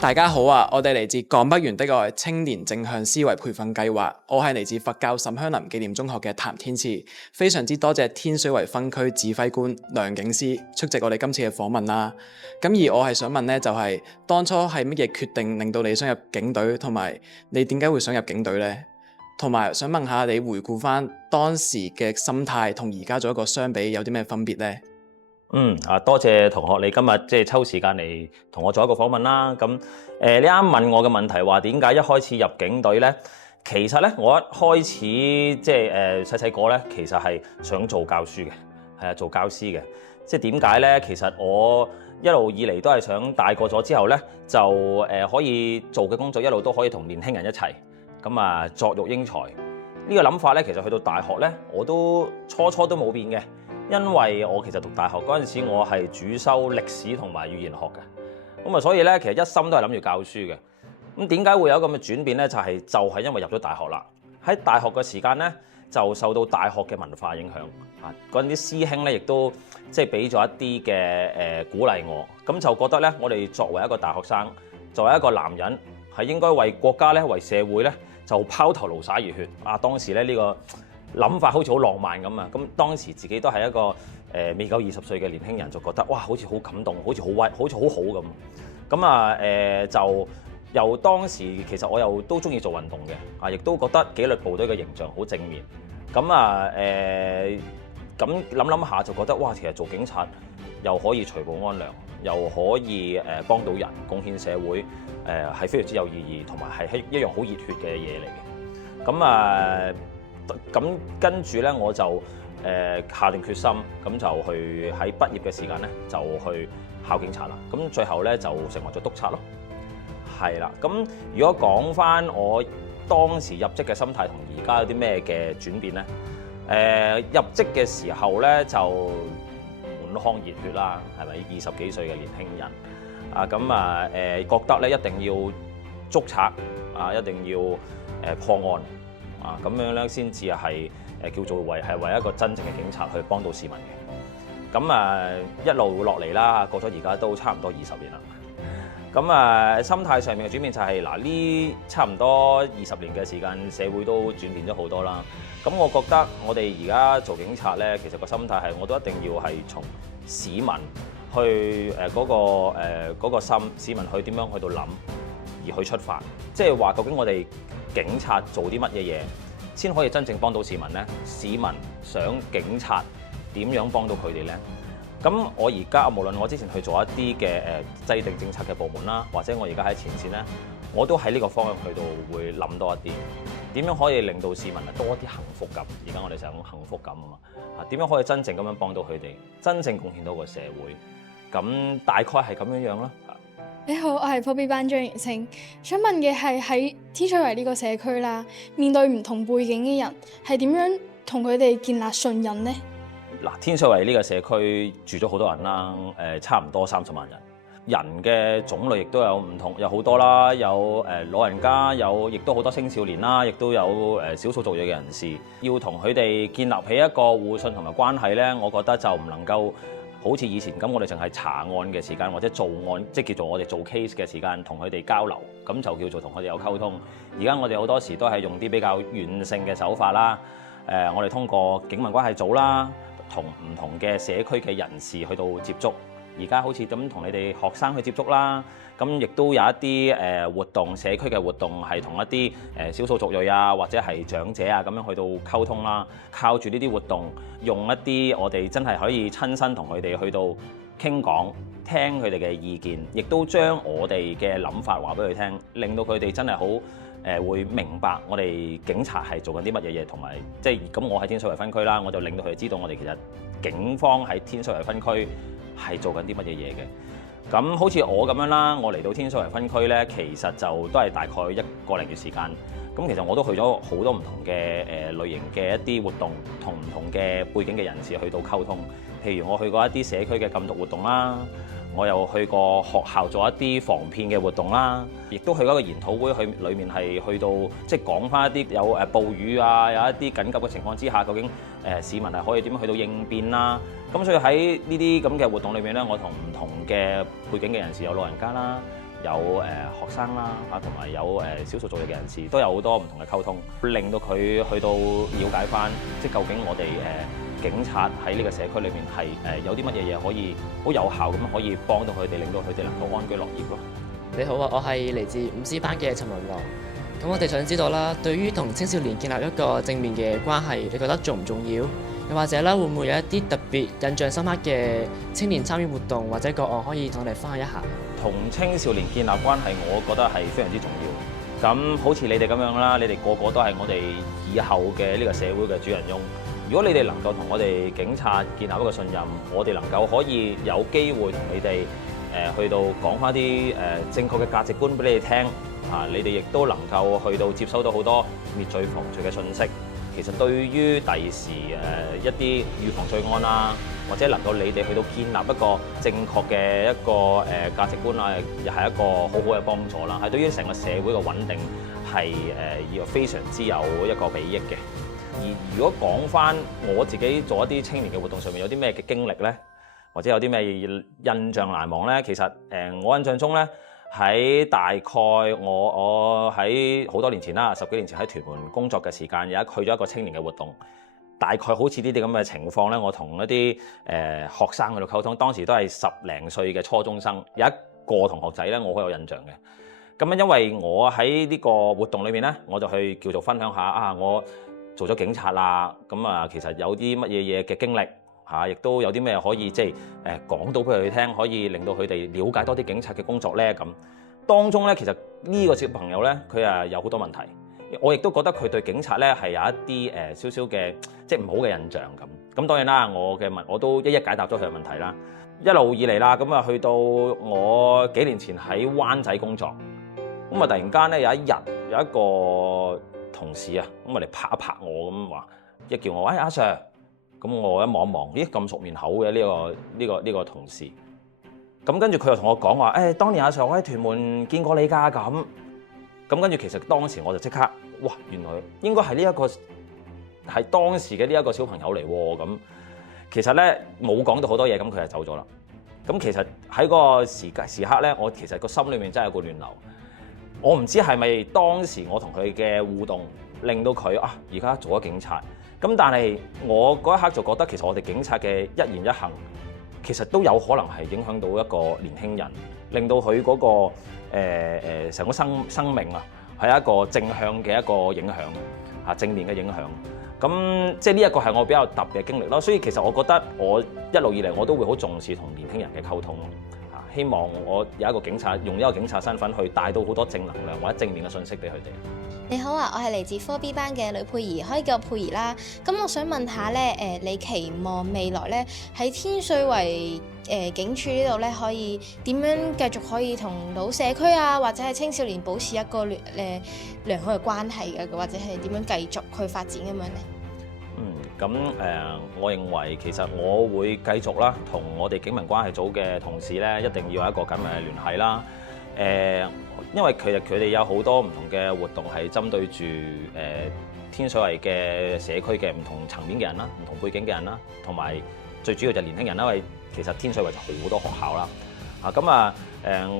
大家好啊！我哋嚟自港北園的愛青年正向思維培訓計劃，我係嚟自佛教沈香林紀念中學嘅譚天賜，非常之多謝天水圍分區指揮官梁景思出席我哋今次嘅訪問啦。咁而我係想問呢，就係當初係乜嘢決定令到你想入警隊，同埋你點解會想入警隊呢？同埋想問下你回顧翻當時嘅心態同而家做一個相比，有啲咩分別呢？多謝同學你今日即係抽時間嚟同我做一個訪問啦。咁你啱問我嘅問題話點解一開始入警隊咧？其實咧我一開始即係細個咧，其實係想做教書嘅，係啊，做教師嘅。即係點解咧？其實我一路以嚟都係想大個咗之後咧，就可以做嘅工作一路都可以同年輕人一齊咁啊，作育英才。呢個諗法咧，其實去到大學咧，我都初都冇變嘅。因為我其實讀大學嗰陣時，我係主修歷史同埋語言學嘅，咁啊，所以咧其實一心都係諗住教書嘅。咁點解會有咁嘅轉變咧？就係因為入咗大學啦。喺大學嘅時間咧，就受到大學嘅文化影響啊。嗰陣啲師兄咧，亦都即係俾咗一啲嘅鼓勵我，咁就覺得咧，我哋作為一個大學生，作為一個男人，係應該為國家咧、為社會咧，就拋頭顱灑熱血啊！當時咧呢個諗法好似好浪漫咁啊！咁當時自己都係一個未夠20歲嘅年輕人，就覺得哇，好似好感動，好似好威，好似好好咁。咁啊就由當時其實我又都中意做運動嘅啊，亦都覺得紀律部隊嘅形象好正面。咁啊咁諗下就覺得哇，其實做警察又可以除暴安良，又可以幫到人，貢獻社會，係非常之有意義，同埋係一樣好熱血嘅嘢嚟嘅。咁啊〜咁跟住咧，我就下定決心，咁就去喺畢業嘅時間咧，就去考警察啦。咁最後咧就成為咗督察咯。係啦，咁如果講翻我當時入職嘅心態同而家有啲咩嘅轉變咧？入職嘅時候咧就滿腔熱血啦，係咪？20幾歲嘅年輕人啊，咁啊覺得咧一定要捉賊啊，一定要破案。啊，咁樣咧先至係叫做為一個真正嘅警察去幫到市民嘅。咁啊一路落嚟啦，過咗而家都差唔多20年啦。咁啊心態上面嘅轉變就係嗱，呢差唔多20年嘅時間，社會都轉變咗好多啦。咁我覺得我哋而家做警察咧，其實個心態係我都一定要係從市民去嗰個心，市民去點樣去到諗而去出發，即係話究竟我哋警察做啲乜嘢嘢先可以真正幫到市民呢？市民想警察點樣幫到佢哋呢？咁我而家無論我之前去做一啲嘅制定政策嘅部門啦，或者我而家喺前線呢，我都喺呢個方向去到會諗多一啲，點樣可以令到市民多一啲幸福感？而家我哋成日講幸福感啊嘛，點樣可以真正咁樣幫到佢哋，真正貢獻到個社會？咁大概係咁樣樣啦。你好，我係 Poppy 班張元清，想問嘅係喺天水圍呢個社區啦，面對唔同背景嘅人，係點樣同佢哋建立信任呢？嗱，天水圍呢個社區住咗好多人啦，差唔多30萬人，人嘅種類亦都有唔同，有好多啦，有老人家，有亦都好多青少年啦，亦都有少數族裔嘅人士，要同佢哋建立起一個互信同埋關係咧，我覺得就唔能夠好似以前咁，我哋淨係查案嘅時間或者做案，即係叫做我哋做 case 嘅時間，同佢哋交流，咁就叫做同佢哋有溝通。而家我哋好多時都係用啲比較軟性嘅手法啦。我哋通過警民關係組啦，同唔同嘅社區嘅人士去到接觸。而家好似咁同你哋學生去接觸啦，咁亦都有一啲活動，社區嘅活動係同一啲少數族裔啊，或者係長者啊咁樣去到溝通啦。靠住呢啲活動，用一啲我哋真係可以親身同佢哋去到傾講，聽佢哋嘅意見，亦都將我哋嘅諗法話俾佢聽，令到佢哋真係好會明白我哋警察係做緊啲乜嘢嘢，同埋即係咁我喺天水圍分區啦，我就令到佢哋知道我哋其實警方喺天水圍分區係做緊啲乜嘢嘢嘅。咁好似我咁樣啦，我嚟到天水圍分區咧，其實就都係大概1個零月時間。咁其實我都去咗好多唔同嘅類型嘅一啲活動，同唔同嘅背景嘅人士去到溝通。譬如我去過一啲社區嘅禁毒活動啦，我又去過學校做一啲防騙嘅活動啦，亦都去過一個研討會，去裏面係去到即係講翻一啲有暴雨啊，有一啲緊急嘅情況之下，究竟市民係可以點樣去到應變啦。咁所以喺呢啲咁嘅活動裏面咧，我同唔同嘅背景嘅人士，有老人家啦，有學生啦同埋有少數族裔嘅人士，都有好多唔同嘅溝通，令到佢去到了解翻，即係究竟我哋警察喺呢個社區裏面係有啲乜嘢嘢可以好有效咁可以幫到佢哋，令到佢哋能夠安居樂業咯。你好啊，我係嚟自5C班嘅陳文樂。咁我哋想知道啦，對於同青少年建立一個正面嘅關係，你覺得重唔重要？又或者啦，會唔會有一啲特別印象深刻嘅青年參與活動或者個案可以同我哋分享一下？同青少年建立關係，我覺得係非常之重要。咁好似你哋咁樣啦，你哋個個都係我哋以後嘅呢個社會嘅主人翁。如果你哋能夠同我哋警察建立一個信任，我哋能夠可以有機會同你哋去到講翻啲正確嘅價值觀俾你哋聽。你哋亦都能夠去到接收到好多滅罪防罪嘅信息。其實對於第時一啲預防罪案啦，或者能夠你哋去到建立一個正確嘅一個價值觀啊，又係一個好好嘅幫助啦。係對於成個社會嘅穩定係要非常之有一個裨益嘅。而如果講翻我自己做一啲青年嘅活動上面有啲咩嘅經歷咧，或者有啲咩印象難忘咧，其實我印象中咧。喺大概我喺好多年前啦，10幾年前喺屯門工作嘅時間，去咗一個青年嘅活動，大概好似呢啲咁嘅情況咧，我同一啲學生喺度溝通，當時都係10零歲嘅初中生，有一個同學仔咧，我好有印象嘅。咁因為我喺呢個活動裏面咧，我就去叫做分享下我做咗警察啦，咁其實有啲乜嘢嘢嘅經歷。亦都有啲咩可以即係講到俾佢哋聽，可以令到佢哋了解多啲警察嘅工作咧。咁當中咧，其實呢個小朋友咧，佢有好多問題。我亦都覺得佢對警察咧係有一啲少少嘅即係唔好嘅印象咁。咁當然啦，我都一一解答咗佢嘅問題啦。一路以嚟啦，咁去到我幾年前喺灣仔工作，咁突然間咧有一日有一個同事咁嚟拍一拍我咁話，一叫我阿 Sir。咁我一望一望，咦咁熟面口嘅呢個同事，咁跟住佢又同我講話，當年阿 Sir 我喺屯門見過你㗎咁，咁跟住其實當時我就即刻，哇原來應該係呢一個係當時嘅呢一個小朋友嚟喎，咁其實咧冇講到好多嘢，咁佢就走咗啦。咁其實喺個時刻咧，我其實個心裏面真係有個亂流，我唔知係咪當時我同佢嘅互動令到佢而家做咗警察。咁但係我嗰一刻就覺得，其實我哋警察嘅一言一行，其實都有可能係影響到一個年輕人，令到佢嗰個成個生命係一個正向嘅一個影響正面嘅影響。咁即係呢一個係我比較特別嘅經歷咯。所以其實我覺得我一路以嚟我都會好重視同年輕人嘅溝通希望我有一個警察，用一個警察身份去帶到好多正能量或者正面嘅信息俾佢哋。你好啊，我係嚟自4B班嘅呂佩儀，可以叫我佩儀啦。咁我想問下咧，你期望未來咧喺天水圍警署呢度咧，可以點樣繼續可以同到社區或者係青少年保持一個良好嘅關係嘅，或者係點樣繼續去發展咁樣咧？咁我認為其實我會繼續啦，同我哋警民關係組嘅同事咧，一定要有一個緊密嘅聯繫啦。因為其實佢哋有好多唔同嘅活動係針對住天水圍嘅社區嘅唔同層面嘅人啦，唔同背景嘅人啦，同埋最主要就係年輕人啦。因為其實天水圍就好多學校啦。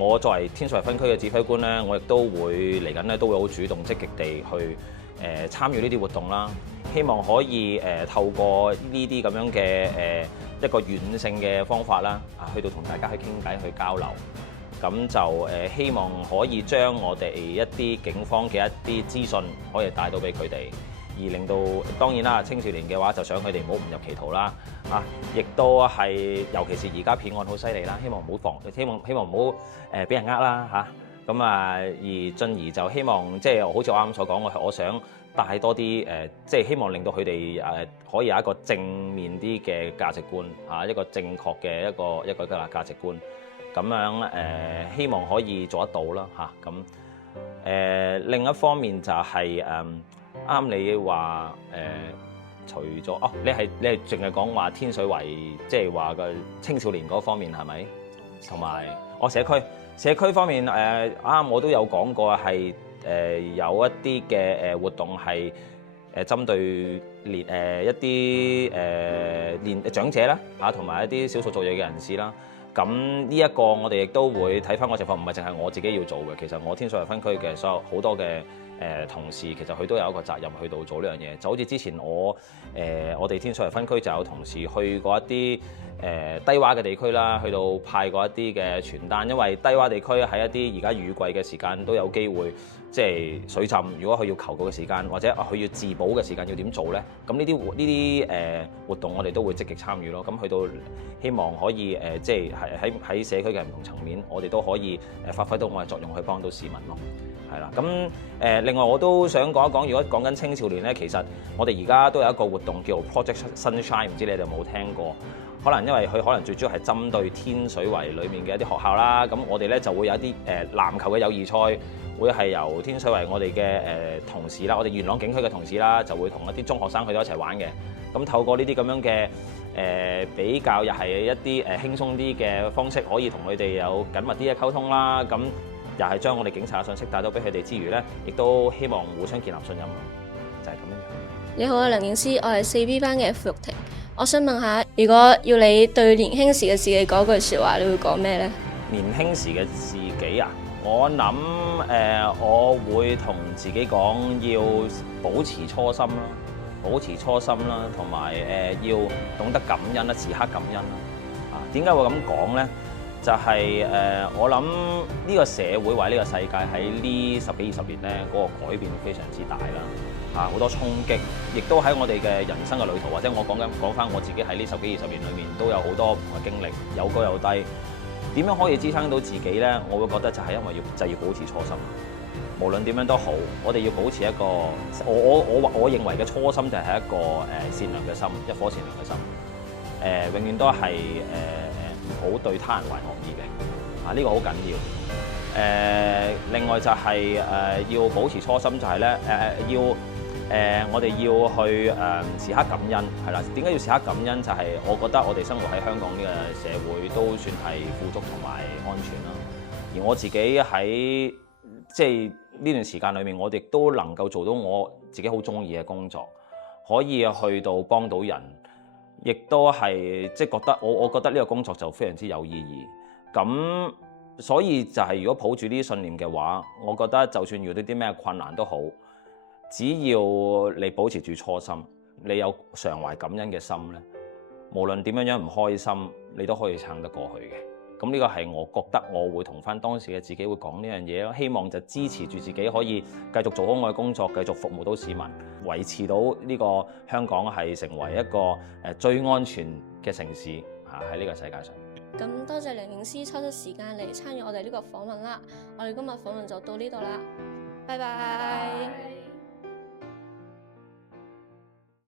我作為天水圍分區嘅指揮官咧，我亦都會嚟緊咧都會好主動積極地去參與呢啲活動啦。希望可以透過呢啲咁樣嘅一個軟性嘅方法啦，去到同大家去傾偈去交流。咁就希望可以將我哋一啲警方嘅一啲資訊可以帶到俾佢哋，而令到當然啦，青少年嘅話就想佢哋唔好誤入歧途啦，亦都係尤其是而家騙案好犀利啦，希望唔好希望唔好俾人啦咁而進而就希望即係好似我啱啱所講，我想帶多啲即係希望令到佢哋可以有一個正面啲嘅價值觀一個正確嘅一個價值觀。咁樣希望可以做得到啦咁另一方面就係啱你話除咗你係淨係講話天水圍即係話個青少年嗰方面係咪？同埋社區方面啱我都有講過係有一啲嘅活動係針對一啲長者啦同埋一啲少數族裔嘅人士啦。咁呢一個我哋亦都會睇翻個情況，唔係淨係我自己要做嘅。其實我天水圍分區嘅所有好多嘅同事，其實佢都有一個責任去到做呢樣嘢。就好似之前我哋天水圍分區就有同事去過一啲低洼嘅地區啦，去到派過一啲嘅傳單，因為低洼地區喺一啲而家雨季嘅時間都有機會即係水浸。如果佢要求救嘅時間，或者佢要自保嘅時間，要點做呢？咁呢啲活動我哋都會積極參與咯。咁去到希望可以即係喺社區嘅唔同層面，我哋都可以發揮到我嘅作用去幫到市民咯。係啦，咁另外我都想講一講，如果講緊青少年呢，其實我哋而家都有一個活動叫做 Project Sunshine， 唔知你哋有冇聽過？可能因為佢可能最主要係針對天水圍裏面嘅一啲學校啦，咁我哋咧就會有一啲籃球嘅友誼賽，會係由天水圍我哋嘅同事啦，我哋元朗警區嘅同事啦，就會同一啲中學生去到一齊玩嘅。咁透過呢啲咁樣嘅比較，又係一啲輕鬆啲嘅方式，可以同佢哋有緊密啲嘅溝通啦。咁又係將我哋警察嘅信息帶到俾佢哋之餘咧，亦都希望互相建立信任，就係咁樣。你好啊，梁警司，我係4B 班嘅付玉婷。我想問下，如果要你對年輕時嘅自己講句説話，你會講咩呢？年輕時嘅自己啊，我諗我會同自己講要保持初心啦，保持初心啦，同埋要懂得感恩啦，時刻感恩啦。點解會咁講呢？就係我諗呢個社會或者呢個世界喺呢10幾20年咧，嗰個改變非常之大啦。好多衝擊，亦都喺我哋嘅人生嘅旅途，或者我講翻我自己喺呢10幾20年裏面都有好多唔同嘅經歷，有高有低。點樣可以支撐到自己呢？我會覺得就係因為要保持初心，無論點樣都好，我哋要保持一個我認為嘅初心就係一個善良嘅心，一顆善良嘅心。永遠都係唔好對他人懷惡意嘅。呢個好緊要。另外就係要保持初心，就係咧我哋要去時刻感恩，係啦。點解要時刻感恩？就係我覺得我哋生活喺香港呢個社會都算係富足同埋安全啦。而我自己喺即係呢段時間裏面，我哋都能夠做到我自己好中意嘅工作，可以去到幫到人，亦都係即係覺得我覺得呢個工作就非常之有意義。咁所以就係如果抱住呢啲信念嘅話，我覺得就算遇到啲咩困難都好，只要你保持住初心，你有常懷感恩嘅心咧，無論點樣唔開心，你都可以撐得過去嘅。咁呢個係我覺得我會同翻當時嘅自己會講呢樣嘢咯。希望就支持住自己可以繼續做好我嘅工作，繼續服務到市民，維持到呢個香港係成為一個最安全嘅城市喺呢個世界上。咁多謝梁警司抽出時間嚟參與我哋呢個訪問啦。我哋今日訪問就到呢度啦，拜拜。